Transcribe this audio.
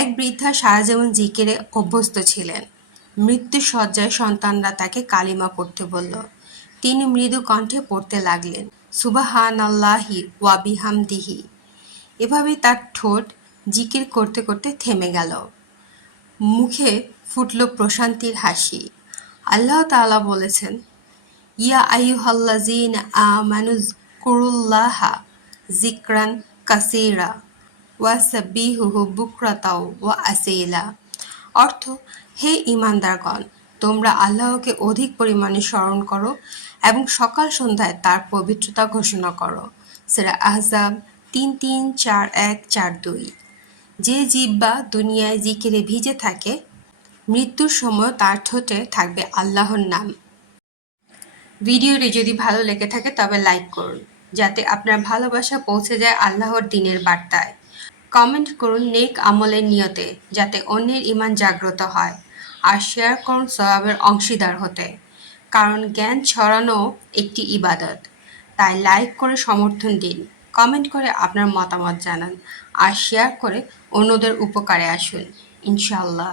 এক বৃদ্ধা সারা জীবন জিকিরে অভ্যস্ত ছিলেন। মৃত্যু শয্যায় সন্তানরা তাকে কালিমা পড়তে বলল। তিনি মৃদু কণ্ঠে পড়তে লাগলেন সুবাহান আল্লাহি ওয়াবিহামদিহি এভাবে তার ঠোঁট জিকির করতে করতে থেমে গেল। মুখে ফুটল প্রশান্তির হাসি। আল্লাহ তাআলা বলেছেন, ইয়া আইয়ুহাল্লাযীন আমানুজ কুরুল্লাহা যিকরান কাসীরা। বুকরাতাও ওয়া আসীলা অর্থ, হে ঈমানদারগণ, তোমরা আল্লাহকে অধিক পরিমাণে স্মরণ করো এবং সকাল সন্ধ্যায় তার পবিত্রতা ঘোষণা করো। সেরা আহজাব তিন তিন চার এক চার দুই। যে জিব্বা দুনিয়ায় জিকিরে ভিজে থাকে, মৃত্যুর সময় তার ঠোঁটে থাকবে আল্লাহর নাম। ভিডিওটি যদি ভালো লেগে থাকে তবে লাইক করুন, যাতে আপনার ভালোবাসা পৌঁছে যায় আল্লাহর দিনের বার্তায়। কমেন্ট করুন নেক আমলের নিয়তে, যাতে অন্যের ইমান জাগ্রত হয়, আর শেয়ার করুন সবাবের অংশীদার হতে, কারণ জ্ঞান ছড়ানো একটি ইবাদত। তাই লাইক করে সমর্থন দিন, কমেন্ট করে আপনার মতামত জানান, আর শেয়ার করে অন্যদের উপকারে আসুন, ইনশাআল্লাহ।